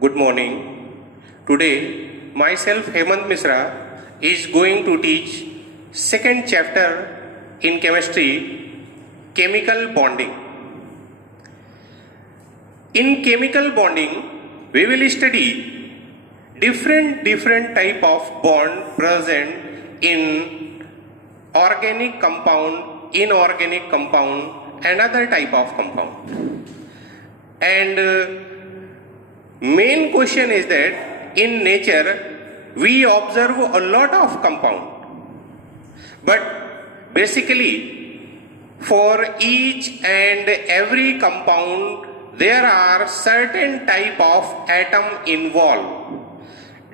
Good morning. Today, myself Hemant Misra is going to teach second chapter in chemistry, chemical bonding. In chemical bonding, we will study different type of bond present in organic compound, inorganic compound, and other type of compound. And main question is that in nature we observe a lot of compound, but basically for each and every compound there are certain type of atom involved.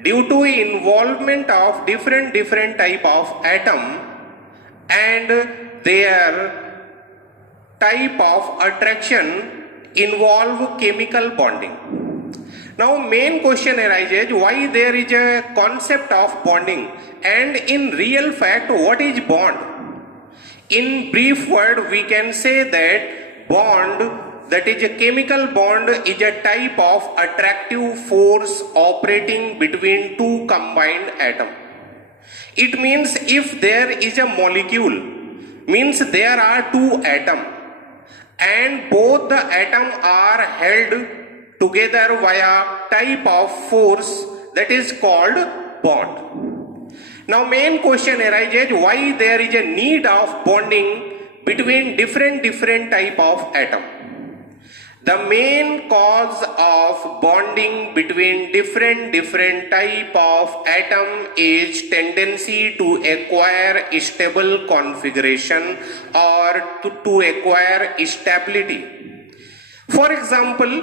Due to involvement of different type of atom and their type of attraction involve chemical bonding. Now main question arises why there is a concept of bonding, and in real fact what is bond? In brief word we can say that bond, that is a chemical bond, is a type of attractive force operating between two combined atoms. It means if there is a molecule, means there are two atoms and both the atoms are held together via type of force that is called bond. Now main question arises why there is a need of bonding between different type of atom. The main cause of bonding between different type of atom is tendency to acquire stable configuration or to acquire stability. For example,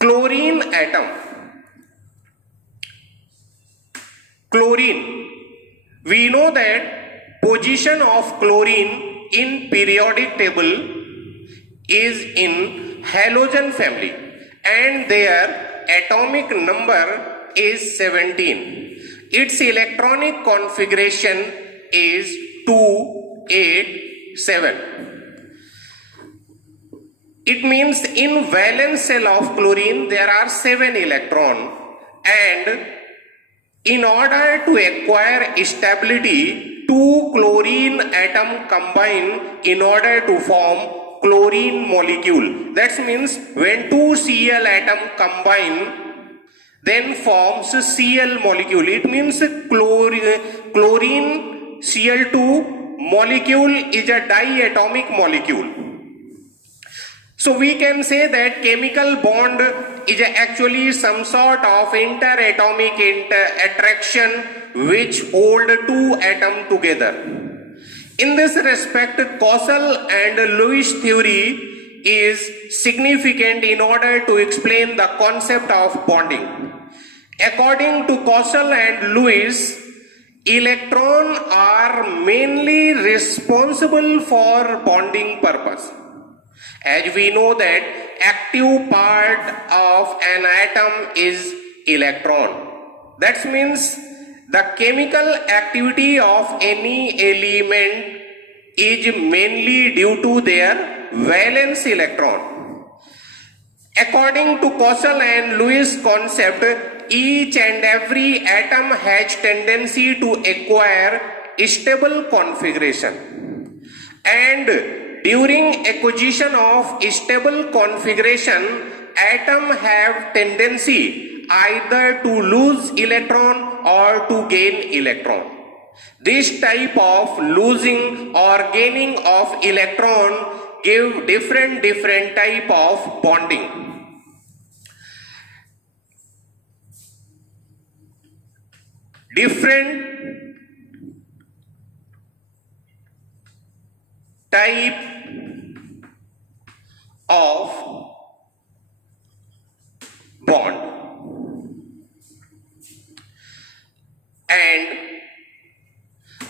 chlorine atom. Chlorine. We know that position of chlorine in periodic table is in halogen family and their atomic number is 17. Its electronic configuration is 287. It means in valence shell of chlorine there are 7 electrons, and in order to acquire stability, two chlorine atom combine in order to form chlorine molecule. That means when two Cl atom combine then forms Cl molecule. It means chlorine Cl2 molecule is a diatomic molecule. So we can say that chemical bond is actually some sort of interatomic attraction which hold two atoms together. In this respect, Coshal and Lewis theory is significant in order to explain the concept of bonding. According to Coshal and Lewis, electrons are mainly responsible for bonding purpose. As we know that active part of an atom is electron. That means the chemical activity of any element is mainly due to their valence electron. According to Coshal and Lewis concept, each and every atom has tendency to acquire stable configuration, and during acquisition of stable configuration, atom have tendency either to lose electron or to gain electron. This type of losing or gaining of electron give different type of bonding. Different type of bond. And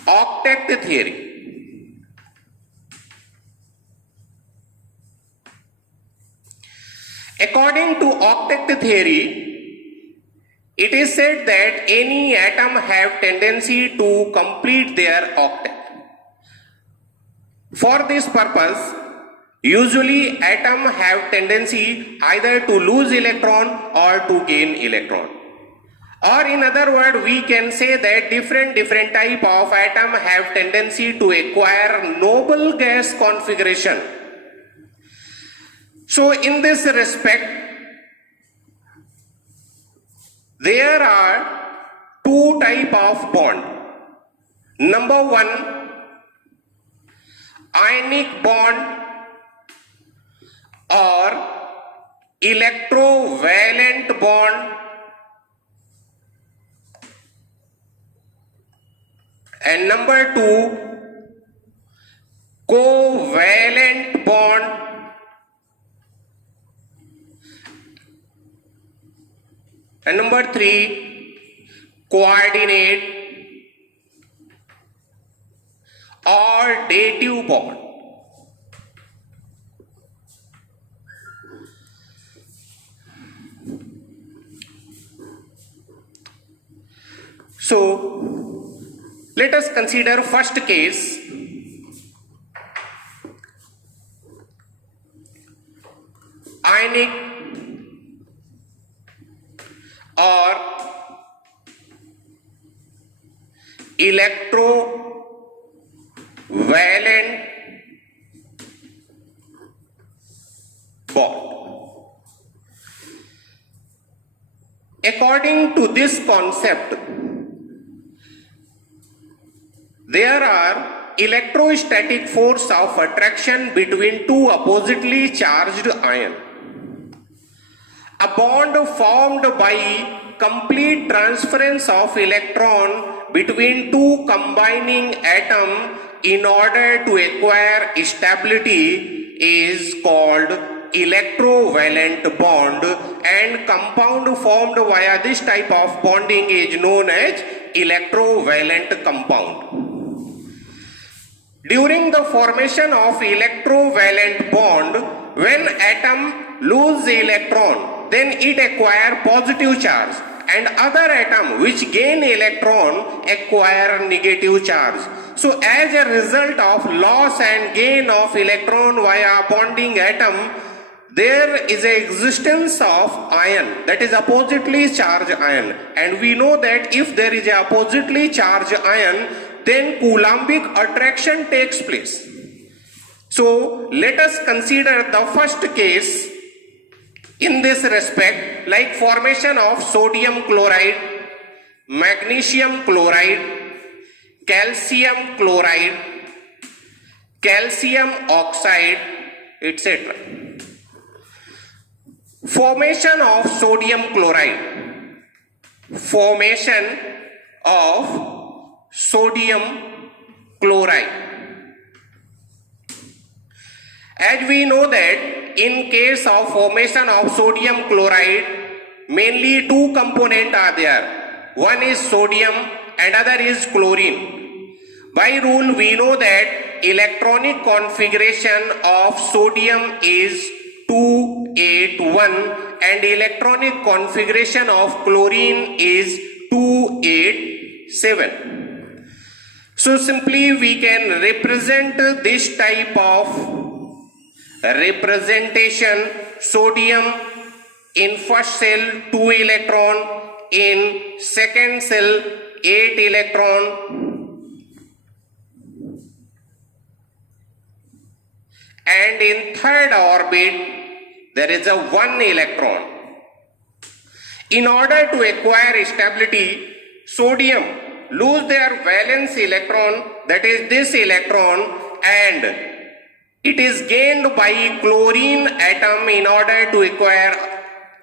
octet theory. According to octet theory, it is said that any atom have tendency to complete their octet. For this purpose, usually atom have tendency either to lose electron or to gain electron. Or in other words, we can say that different type of atom have tendency to acquire noble gas configuration. So in this respect, there are two type of bond. Number one, ionic bond or electrovalent bond, and number two, covalent bond, and number three, coordinate or dative bond. So let us consider first case. Ionic or electrovalent bond. According to this concept, there are electrostatic force of attraction between two oppositely charged ions. A bond formed by complete transference of electron between two combining atoms in order to acquire stability is called electrovalent bond, and compound formed via this type of bonding is known as electrovalent compound. During the formation of electrovalent bond, when atom lose the electron, then it acquire positive charge, and other atom which gain electron acquire negative charge. So as a result of loss and gain of electron via bonding atom, there is a existence of ion, that is oppositely charged ion, and we know that if there is a oppositely charged ion, then Coulombic attraction takes place. So let us consider the first case in this respect, like formation of sodium chloride, magnesium chloride, calcium chloride, calcium oxide, etc. Formation of sodium chloride. Formation of sodium chloride. As we know that in case of formation of sodium chloride, mainly two components are there. One is sodium and other is chlorine. By rule, we know that electronic configuration of sodium is 281 and electronic configuration of chlorine is 287. So simply we can represent this type of representation: sodium in first cell 2 electron, in second cell 8 electron, and in third orbit there is a 1 electron. In order to acquire stability, sodium lose their valence electron, that is this electron, and it is gained by chlorine atom in order to acquire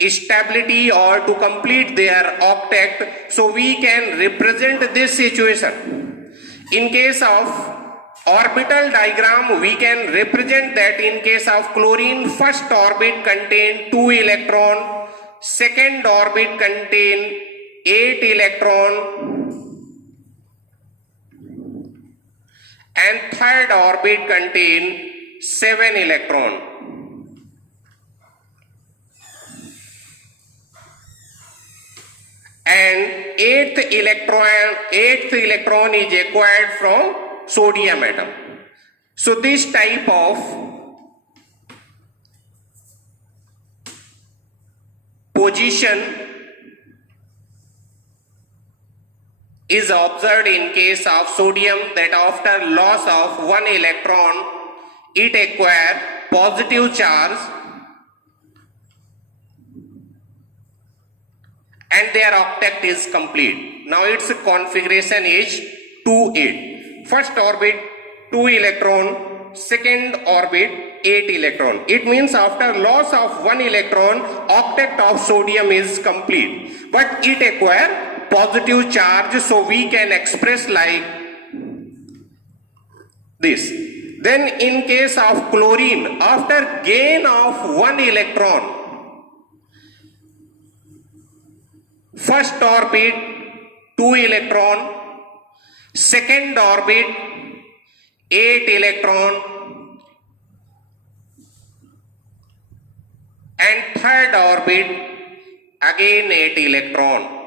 stability or to complete their octet. So we can represent this situation. In case of orbital diagram, we can represent that in case of chlorine, first orbit contain 2 electron, second orbit contain 8 electron, and third orbit contain 7 electron. And eighth electron is acquired from sodium atom. So this type of position is observed in case of sodium, that after loss of one electron it acquire positive charge and their octet is complete. Now its configuration is 2-8. First orbit 2 electron, second orbit 8 electron. It means after loss of one electron, octet of sodium is complete, but it acquire positive charge, so we can express like this. Then in case of chlorine, after gain of one electron, first orbit 2 electron, second orbit 8 electron, and third orbit again 8 electron.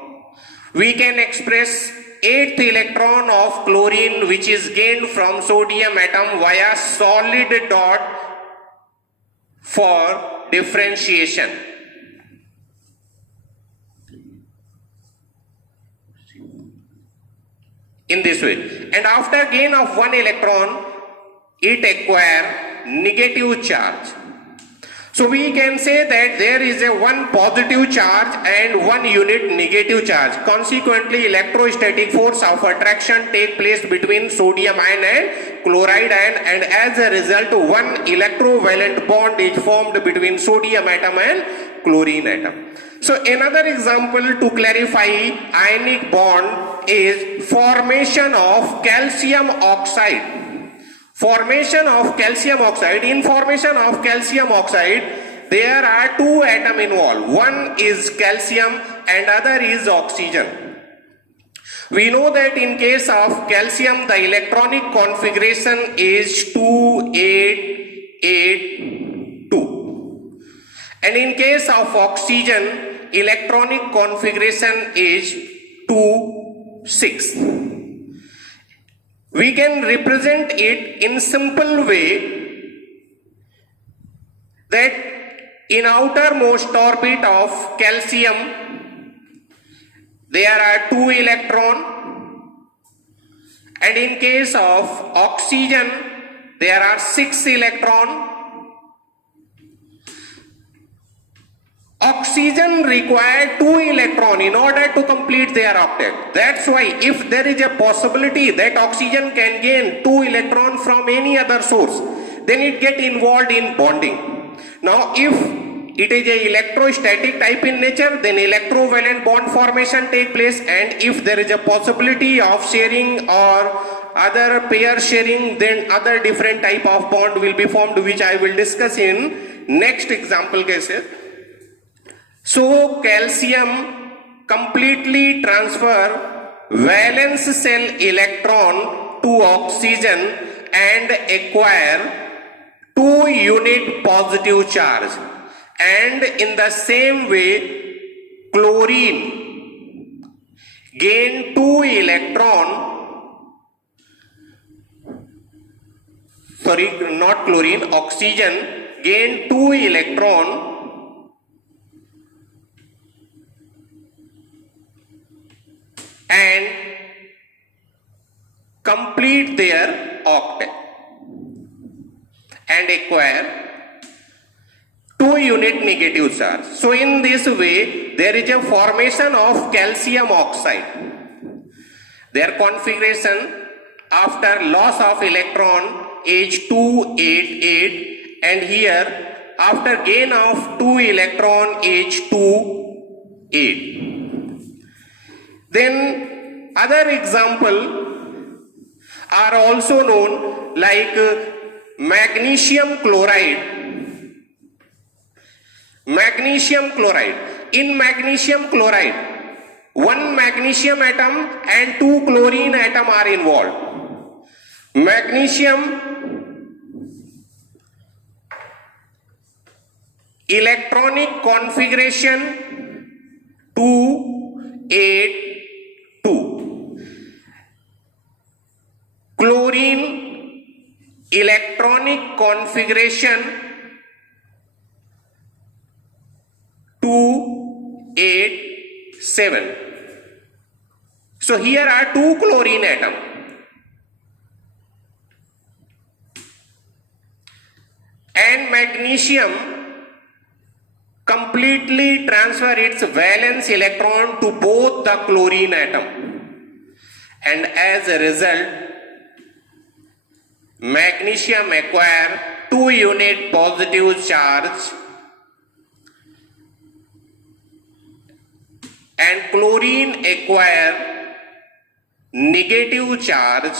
We can express 8th electron of chlorine which is gained from sodium atom via solid dot for differentiation. In this way, and after gain of one electron it acquire negative charge. So we can say that there is a one positive charge and one unit negative charge. Consequently, electrostatic force of attraction take place between sodium ion and chloride ion, and as a result one electrovalent bond is formed between sodium atom and chlorine atom. So another example to clarify ionic bond is formation of calcium oxide. Formation of calcium oxide. In formation of calcium oxide, there are two atoms involved. One is calcium and other is oxygen. We know that in case of calcium, the electronic configuration is 2-8-8-2. And in case of oxygen, electronic configuration is 2-6. We can represent it in simple way that in outermost orbit of calcium there are 2 electrons, and in case of oxygen there are 6 electrons. Oxygen require 2 electrons in order to complete their octet. That's why if there is a possibility that oxygen can gain 2 electrons from any other source, then it get involved in bonding. Now if it is a electrostatic type in nature, then electrovalent bond formation take place, and if there is a possibility of sharing or other pair sharing, then other different type of bond will be formed, which I will discuss in next example cases. So calcium completely transfer valence shell electron to oxygen and acquire 2 unit positive charge, and in the same way chlorine gain 2 electron, oxygen gain 2 electron and complete their octet and acquire 2 unit negative charge. So in this way there is a formation of calcium oxide. Their configuration after loss of electron is 2-8-8, and here after gain of 2 electron is 2-8. Then other example are also known like magnesium chloride. Magnesium chloride. In magnesium chloride, 1 magnesium atom and 2 chlorine atom are involved. Magnesium electronic configuration 2-8-2. Chlorine electronic configuration 2-8-8. 8, 7. So here are 2 chlorine atom. And magnesium completely transfer its valence electron to both the chlorine atom. And as a result, magnesium acquire 2 unit positive charge and chlorine acquire negative charge,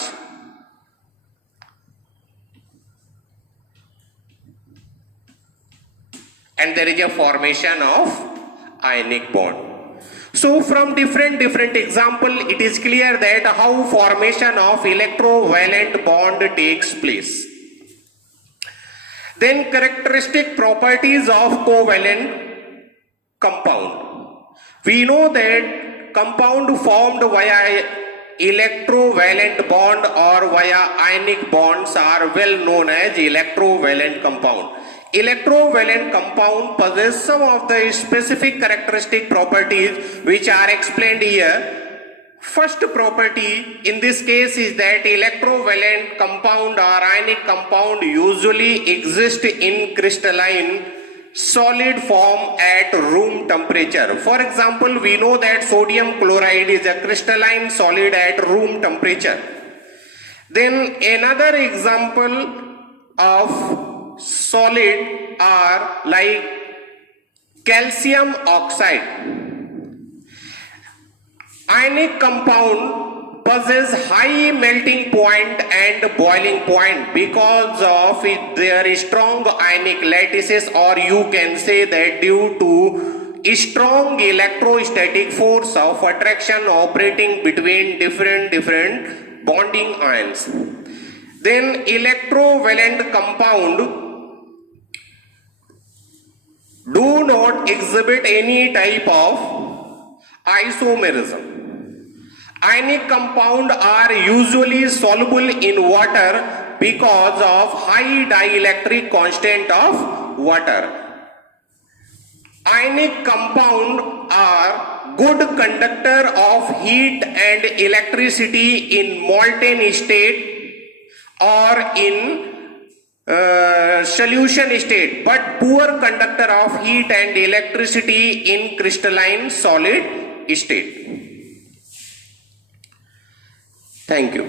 and there is a formation of ionic bond. So from different example, it is clear that how formation of electrovalent bond takes place. Then characteristic properties of covalent compound. We know that compound formed via electrovalent bond or via ionic bonds are well known as electrovalent compound. Electrovalent compound possess some of the specific characteristic properties which are explained here. First property in this case is that electrovalent compound or ionic compound usually exist in crystalline solid form at room temperature. For example, we know that sodium chloride is a crystalline solid at room temperature. Then another example of solid are like calcium oxide. Ionic compound possess high melting point and boiling point because of their strong ionic lattices, or you can say that due to strong electrostatic force of attraction operating between different bonding ions. Then electrovalent compound do not exhibit any type of isomerism. Ionic compounds are usually soluble in water because of high dielectric constant of water. Ionic compounds are good conductor of heat and electricity in molten state or in solution state, but poor conductor of heat and electricity in crystalline solid state. Thank you.